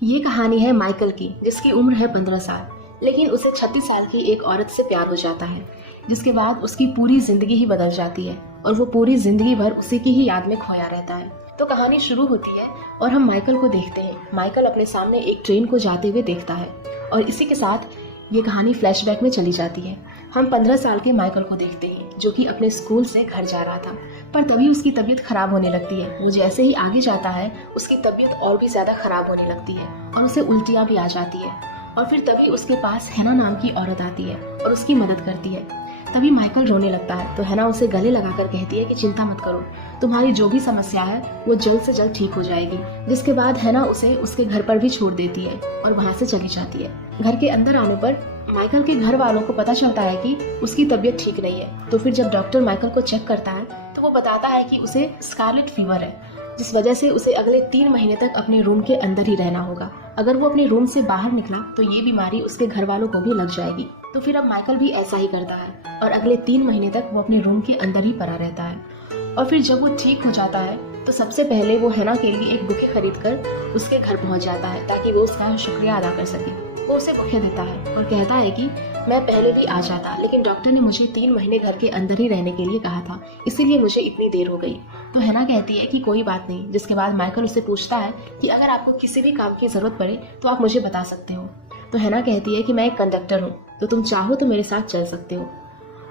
ये कहानी है माइकल की, जिसकी उम्र है 15 साल, लेकिन उसे 36 साल की एक औरत से प्यार हो जाता है, जिसके बाद उसकी पूरी जिंदगी ही बदल जाती है और वो पूरी जिंदगी भर उसी की ही याद में खोया रहता है। तो कहानी शुरू होती है और हम माइकल को देखते हैं। माइकल अपने सामने एक ट्रेन को जाते हुए देखता है और इसी के साथ ये कहानी फ्लैशबैक में चली जाती है। हम 15 साल के माइकल को देखते हैं, जो कि अपने स्कूल से घर जा रहा था, पर तभी उसकी तबीयत खराब होने लगती है। वो जैसे ही आगे जाता है उसकी तबीयत और भी ज्यादा खराब होने लगती है और उसे उल्टियाँ भी आ जाती है। और फिर तभी उसके पास हैना नाम की औरत आती है और उसकी मदद करती है। तभी माइकल रोने लगता है तो हैना उसे गले लगाकर कहती है कि चिंता मत करो, तुम्हारी जो भी समस्या है वो जल्द से जल्द ठीक हो जाएगी। जिसके बाद हैना उसे उसके घर पर भी छोड़ देती है और वहाँ से चली जाती है। घर के अंदर आने पर माइकल के घर वालों को पता चलता है कि उसकी तबीयत ठीक नहीं है। तो फिर जब डॉक्टर माइकल को चेक करता है तो वो बताता है कि उसे स्कारलेट फीवर है, जिस वजह से उसे अगले 3 महीने तक अपने रूम के अंदर ही रहना होगा। अगर वो अपने रूम से बाहर निकला तो ये बीमारी उसके घर वालों को भी लग जाएगी। तो फिर अब माइकल भी ऐसा ही करता है और अगले 3 महीने तक वो अपने रूम के अंदर ही पड़ा रहता है। और फिर जब वो ठीक हो जाता है तो सबसे पहले वो हैना के लिए एक बुके खरीद कर उसके घर पहुंच जाता है ताकि वो उसका शुक्रिया अदा कर सके। वो उसे बुके देता है और कहता है कि मैं पहले भी आ जाता, लेकिन डॉक्टर ने मुझे 3 महीने घर के अंदर ही रहने के लिए कहा था, इसीलिए मुझे इतनी देर हो गई। तो हैना कहती है कि कोई बात नहीं। जिसके बाद माइकल उससे पूछता है कि अगर आपको किसी भी काम की जरूरत पड़े तो आप मुझे बता सकते हो। तो हैना कहती है कि मैं एक कंडक्टर हूँ, तो तुम चाहो तो मेरे साथ चल सकते हो।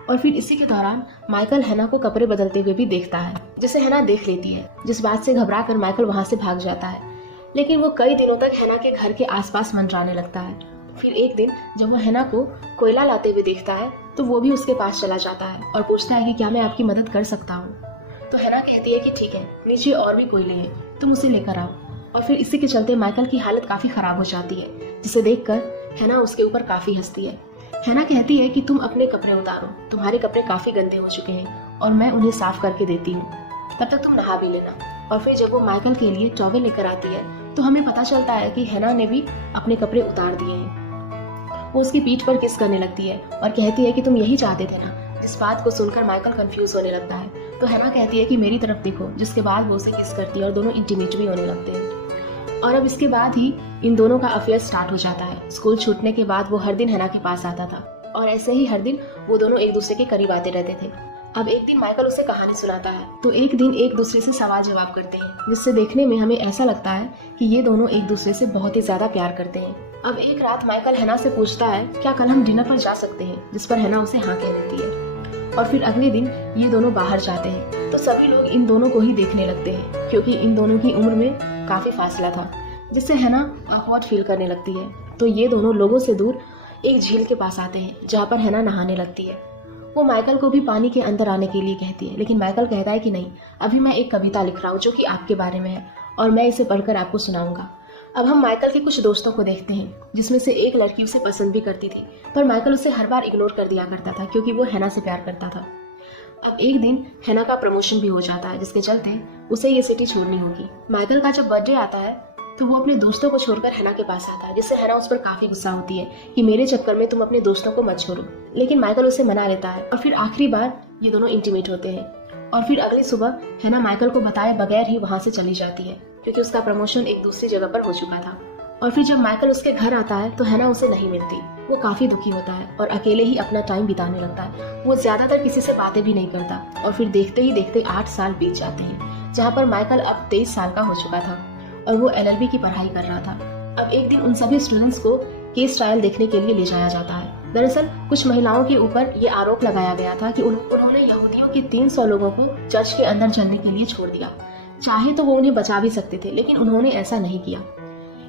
और फिर इसी के दौरान माइकल हैना को कपड़े बदलते हुए भी देखता है, जिसे हैना देख लेती है, जिस बात से घबरा कर माइकल वहाँ से भाग जाता है। लेकिन वो कई दिनों तक हैना के घर के आसपास मंडराने लगता है। फिर एक दिन जब वो हैना को कोयला लाते हुए देखता है तो वो भी उसके पास चला जाता है और पूछता है कि क्या मैं आपकी मदद कर सकता हूँ। तो हैना कहती है कि ठीक है, नीचे और भी कोयले हैं, तुम उसे लेकर आओ। और फिर इसी के चलते माइकल की हालत काफी खराब हो जाती है, जिसे देखकर हैना उसके ऊपर काफी हंसती है। हैना कहती है कि तुम अपने कपड़े उतारो, तुम्हारे कपड़े काफी गंदे हो चुके हैं और मैं उन्हें साफ करके देती हूँ, तब तक तुम नहा भी लेना। और फिर जब वो माइकल के लिए टॉवेल लेकर आती है तो हमें पता चलता है कि हैना ने भी अपने कपड़े उतार दिए हैं। वो उसकी पीठ पर किस करने लगती है और कहती है कि तुम यही चाहते थे ना। जिस बात को सुनकर माइकल कंफ्यूज होने लगता है तो हैना कहती है कि मेरी तरफ देखो। जिसके बाद वो उसे किस करती है और दोनों इंटीमेट भी होने लगते हैं। और अब इसके बाद ही इन दोनों का अफेयर स्टार्ट हो जाता है। स्कूल छूटने के बाद वो हर दिन हैना के पास आता था और ऐसे ही हर दिन वो दोनों एक दूसरे के करीब आते रहते थे। अब एक दिन माइकल उसे कहानी सुनाता है तो एक दिन एक दूसरे से सवाल जवाब करते हैं, जिससे देखने में हमें ऐसा लगता है कि ये दोनों एक दूसरे से बहुत ही ज्यादा प्यार करते हैं। अब एक रात माइकल हैना से पूछता है क्या कल हम डिनर पर जा सकते हैं, जिस पर हैना उसे हाँ कह देती है। और फिर अगले दिन ये दोनों बाहर जाते हैं तो सभी लोग इन दोनों को ही देखने लगते हैं, क्योंकि इन दोनों की उम्र में काफी फासला था, जिससे हैना ऑकवर्ड फील करने लगती है। तो ये दोनों लोगों से दूर एक झील के पास आते हैं जहाँ पर हैना नहाने लगती है। वो माइकल को भी पानी के अंदर आने के लिए कहती है, लेकिन माइकल कहता है कि नहीं, अभी मैं एक कविता लिख रहा हूँ जो कि आपके बारे में है और मैं इसे पढ़कर आपको सुनाऊंगा। अब हम माइकल के कुछ दोस्तों को देखते हैं, जिसमें से एक लड़की उसे पसंद भी करती थी, पर माइकल उसे हर बार इग्नोर कर दिया करता था क्योंकि वो हैना से प्यार करता था। अब एक दिन हैना का प्रमोशन भी हो जाता है, जिसके चलते उसे ये सिटी छोड़नी होगी। माइकल का जब बर्थडे आता है तो वो अपने दोस्तों को छोड़कर हैना के पास आता है, जिससे हैना उस पर काफी गुस्सा होती है कि मेरे चक्कर में तुम अपने दोस्तों को मत छोड़ो। लेकिन माइकल उसे मना लेता है और फिर आखिरी बार ये दोनों इंटीमेट होते हैं। और फिर अगली सुबह हैना माइकल को बताए बगैर ही वहाँ से चली जाती है, क्योंकि उसका प्रमोशन एक दूसरी जगह पर हो चुका था। और फिर जब माइकल उसके घर आता है तो हैना उसे नहीं मिलती। वो काफी दुखी होता है और अकेले ही अपना टाइम बिताने लगता है। वो ज्यादातर किसी से बातें भी नहीं करता। और फिर देखते ही देखते 8 साल बीत जाते हैं, जहाँ पर माइकल अब 23 साल का हो चुका था और वो LLB की पढ़ाई कर रहा था। अब एक दिन उन सभी स्टूडेंट्स को केस ट्रायल देखने के लिए ले जाया जाता है। दरअसल कुछ महिलाओं के ऊपर ये आरोप लगाया गया था कि उन्होंने यहूदियों के 300 लोगों को चर्च के अंदर चलने के लिए छोड़ दिया। चाहे तो वो उन्हें बचा भी सकते थे, लेकिन उन्होंने ऐसा नहीं किया।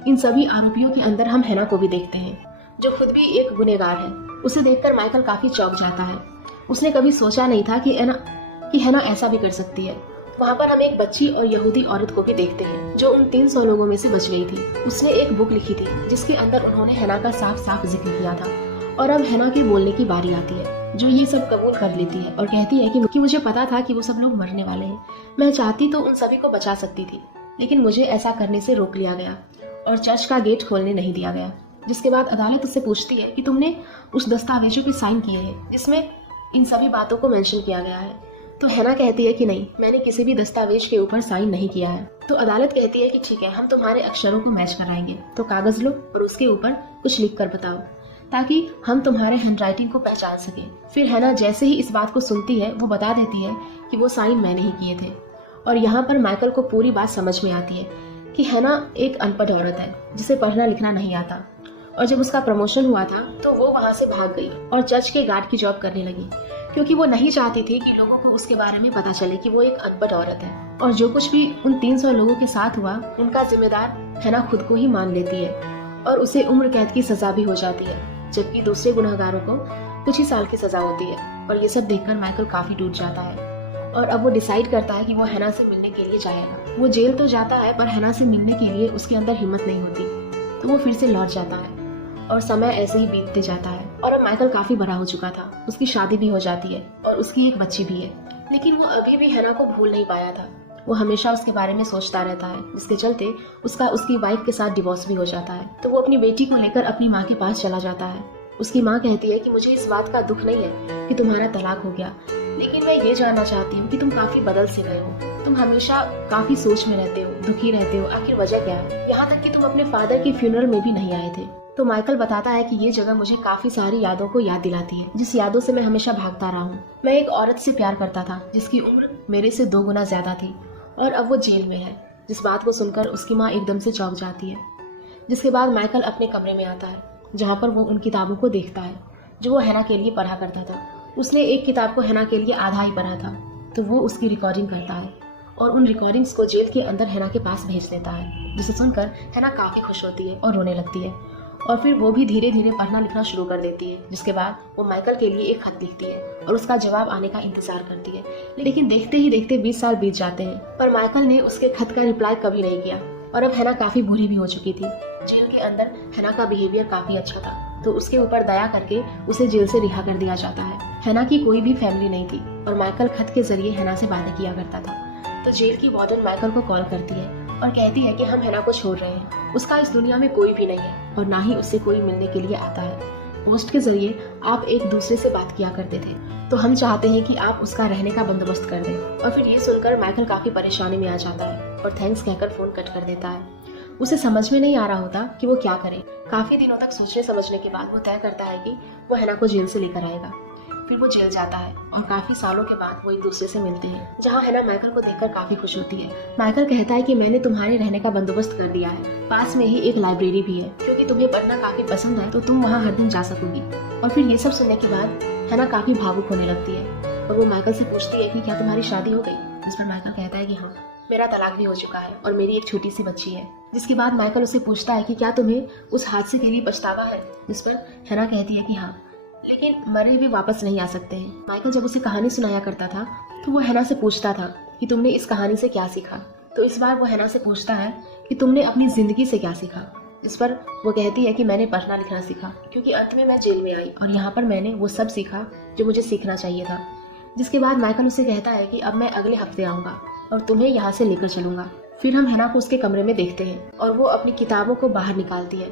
इन सभी आरोपियों के अंदर हम हैना को भी देखते हैं, जो खुद भी एक गुनहगार है। उसे देखकर माइकल काफी चौंक जाता है। उसने कभी सोचा नहीं था कि हैना ऐसा भी कर सकती है। वहाँ पर हम एक बच्ची और यहूदी औरत को भी देखते हैं, जो उन 300 लोगों में से बच गई थी। उसने एक बुक लिखी थी जिसके अंदर उन्होंने हैना का साफ साफ जिक्र किया था। और अब हैना के बोलने की बारी आती है, जो ये सब कबूल कर लेती है और कहती है कि मुझे पता था कि वो सब लोग मरने वाले हैं। मैं चाहती तो उन सभी को बचा सकती थी, लेकिन मुझे ऐसा करने से रोक लिया गया और चर्च का गेट खोलने नहीं दिया गया। जिसके बाद अदालत उससे पूछती है कि तुमने उस दस्तावेजों पे साइन किए हैं जिसमें इन सभी बातों को मेंशन किया गया है। तो हैना कहती है कि नहीं, मैंने किसी भी दस्तावेज के ऊपर साइन नहीं किया है। तो अदालत कहती है कि ठीक है, हम तुम्हारे अक्षरों को मैच कराएंगे, तो कागज लो और उसके ऊपर कुछ लिख कर बताओ ताकि हम तुम्हारे हैंडराइटिंग को पहचान सके। फिर हैना जैसे ही इस बात को सुनती है वो बता देती है कि वो साइन मैंने ही किए थे। और यहाँ पर माइकल को पूरी बात समझ में आती है कि हैना एक अनपढ़ औरत है जिसे पढ़ना लिखना नहीं आता। और जब उसका प्रमोशन हुआ था तो वो वहाँ से भाग गई और चर्च के गार्ड की जॉब करने लगी, क्योंकि वो नहीं चाहती थी कि लोगों को उसके बारे में पता चले कि वो एक अनपढ़ औरत है। और जो कुछ भी उन 300 लोगों के साथ हुआ उनका जिम्मेदार हैना खुद को ही मान लेती है और उसे उम्र कैद की सजा भी हो जाती है, जबकि दूसरे गुनहगारों को कुछ ही साल की सजा होती है। और ये सब देखकर माइकल काफी टूट जाता है और अब वो डिसाइड करता है कि वो हैना से मिलने के लिए जाएगा। वो जेल तो जाता है पर हैना से मिलने के लिए उसके अंदर हिम्मत नहीं होती, तो वो फिर से लौट जाता है और समय ऐसे ही बीतते जाता है। और अब माइकल काफी बड़ा हो चुका था, उसकी शादी भी हो जाती है और उसकी एक बच्ची भी है, लेकिन वो अभी भी हैना को भूल नहीं पाया था। वो हमेशा उसके बारे में सोचता रहता है, जिसके चलते उसकी वाइफ के साथ डिवोर्स भी हो जाता है। तो वो अपनी बेटी को लेकर अपनी माँ के पास चला जाता है। उसकी माँ कहती है कि मुझे इस बात का दुख नहीं है कि तुम्हारा तलाक हो गया, लेकिन मैं ये जानना चाहती हूँ कि तुम काफी बदल से गए हो। तुम हमेशा काफी सोच में रहते हो, दुखी रहते हो, आखिर वजह क्या है? यहाँ तक कि तुम अपने फादर की फ्यूनरल में भी नहीं आए थे। तो माइकल बताता है कि ये जगह मुझे काफी सारी यादों को याद दिलाती है, जिस यादों से मैं हमेशा भागता रहा हूँ। मैं एक औरत से प्यार करता था जिसकी उम्र मेरे से 2 गुना ज्यादा थी और अब वो जेल में है। जिस बात को सुनकर उसकी माँ एकदम से चौंक जाती है। जिसके बाद माइकल अपने कमरे में आता है, जहाँ पर वो उन किताबों को देखता है जो वो हैना के लिए पढ़ा करता था। उसने एक किताब को हैना के लिए आधा ही पढ़ा था, तो वो उसकी रिकॉर्डिंग करता है और उन रिकॉर्डिंग्स को जेल के अंदर हैना के पास भेज देता है, जिसे सुनकर हैना काफी खुश होती है और रोने लगती है। और फिर वो भी धीरे धीरे पढ़ना लिखना शुरू कर देती है। जिसके बाद वो माइकल के लिए एक खत लिखती है और उसका जवाब आने का इंतजार करती है। लेकिन देखते ही देखते 20 साल बीत जाते हैं, पर माइकल ने उसके खत का रिप्लाई कभी नहीं किया। और अब हैना काफी बुरी भी हो चुकी थी। जेल के अंदर हैना का बिहेवियर काफी अच्छा था, तो उसके ऊपर दया करके उसे जेल से रिहा कर दिया जाता है। हैना की कोई भी फैमिली नहीं थी और माइकल खत के जरिए हैना से बातें किया करता था। तो जेल की वार्डन माइकल को कॉल करती है और कहती है कि हम हैना को छोड़ रहे हैं, उसका इस दुनिया में कोई भी नहीं है और ना ही उससे कोई मिलने के लिए आता है। पोस्ट के जरिए आप एक दूसरे से बात किया करते थे, तो हम चाहते हैं कि आप उसका रहने का बंदोबस्त कर दें। और फिर ये सुनकर माइकल काफी परेशानी में आ जाता है और थैंक्स कहकर फोन कट कर देता है। उसे समझ में नहीं आ रहा होता कि वो क्या करे। काफी दिनों तक सोचने समझने के बाद वो तय करता है कि वो हैना को जेल से लेकर आएगा। फिर वो जेल जाता है और काफी सालों के बाद वो एक दूसरे से मिलते हैं, जहाँ हैना माइकल को देखकर काफी खुश होती है। माइकल कहता है कि मैंने तुम्हारे रहने का बंदोबस्त कर दिया है, पास में ही एक लाइब्रेरी भी है, क्योंकि तुम्हें पढ़ना काफी पसंद है तो तुम वहाँ हर दिन जा सकोगी। और फिर ये सब सुनने के बाद हैना काफी भावुक होने लगती है और वो माइकल से पूछती है कि क्या तुम्हारी शादी हो गई? जिस पर माइकल कहता है कि हाँ, मेरा तलाक भी हो चुका है और मेरी एक छोटी सी बच्ची है। जिसके बाद माइकल उसे पूछता है कि क्या तुम्हें उस हादसे के लिए पछतावा है? जिस पर हैना कहती है कि हाँ, लेकिन मरे भी वापस नहीं आ सकते हैं। माइकल जब उसे कहानी सुनाया करता था तो वो हैना से पूछता था कि तुमने इस कहानी से क्या सीखा। तो इस बार वो हैना से पूछता है कि तुमने अपनी जिंदगी से क्या सीखा। इस पर वो कहती है कि मैंने पढ़ना लिखना सीखा, क्योंकि अंत में मैं जेल में आई और यहाँ पर मैंने वो सब सीखा जो मुझे सीखना चाहिए था। जिसके बाद माइकल उसे कहता है कि अब मैं अगले हफ्ते आऊँगा और तुम्हें यहाँ से लेकर चलूंगा। फिर हम हैना को उसके कमरे में देखते हैं और वो अपनी किताबों को बाहर निकालती है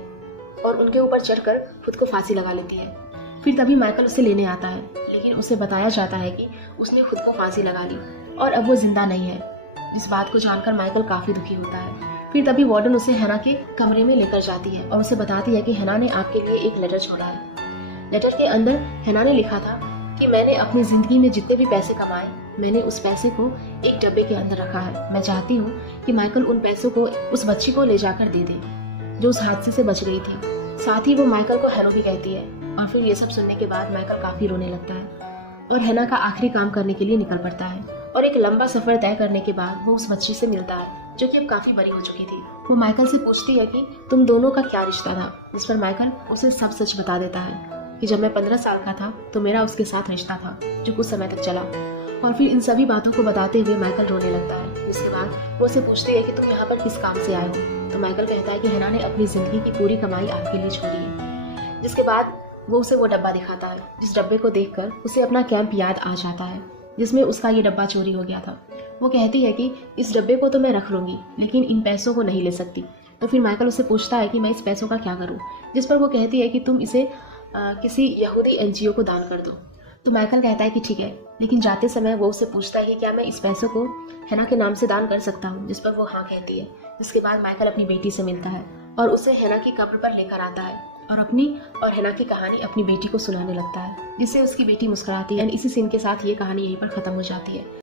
और उनके ऊपर चढ़कर खुद को फांसी लगा लेती है। फिर तभी माइकल उसे लेने आता है, लेकिन उसे बताया जाता है कि उसने खुद को फांसी लगा ली और अब वो जिंदा नहीं है। जिस बात को जानकर माइकल काफी दुखी होता है। फिर तभी वार्डन उसे हैना के कमरे में लेकर जाती है और उसे बताती है कि हैना ने आपके लिए एक लेटर छोड़ा है। लेटर के अंदर हैना ने लिखा था कि मैंने अपनी जिंदगी में जितने भी पैसे कमाए, मैंने उस पैसे को एक डब्बे के अंदर रखा है। मैं चाहती हूँ कि माइकल उन पैसों को उस बच्ची को ले जाकर दे दे जो उस हादसे से बच गई थी। साथ ही वो माइकल को हेलो भी कहती है। और फिर ये सब सुनने के बाद माइकल काफी रोने लगता है और हैना का आखिरी काम करने के लिए निकल पड़ता है। और एक लंबा सफर तय करने के बाद वो उस बच्ची से मिलता है जो कि अब काफी बड़ी हो चुकी थी। वो माइकल से पूछती है कि तुम दोनों का क्या रिश्ता था। जिस पर माइकल उसे सब सच बता देता है कि जब मैं 15 साल का था तो मेरा उसके साथ रिश्ता था जो कुछ समय तक चला। और फिर इन सभी बातों को बताते हुए माइकल रोने लगता है। जिसके बाद वो उसे पूछती है कि तुम यहाँ पर किस काम से आए हो। तो माइकल कहता है कि हैना ने अपनी जिंदगी की पूरी कमाई आपके लिए छोड़ी है। जिसके बाद वो उसे वो डब्बा दिखाता है, जिस डब्बे को देखकर उसे अपना कैंप याद आ जाता है जिसमें उसका ये डब्बा चोरी हो गया था। वो कहती है कि इस डब्बे को तो मैं रख लूंगी, लेकिन इन पैसों को नहीं ले सकती। तो फिर माइकल उसे पूछता है कि मैं इस पैसों का क्या करूं। जिस पर वो कहती है कि तुम इसे किसी यहूदी NGO को दान कर दो। तो माइकल कहता है कि ठीक है, लेकिन जाते समय वो उससे पूछता है कि क्या मैं इस पैसों को हैना के नाम से दान कर सकता हूँ, जिस पर वो हाँ कहती है। जिसके बाद माइकल अपनी बेटी से मिलता है और उसे हैना की कब्र पर लेकर आता है और अपनी और हैना की कहानी अपनी बेटी को सुनाने लगता है, जिससे उसकी बेटी मुस्कुराती है। इसी सीन के साथ ये कहानी यहीं पर खत्म हो जाती है।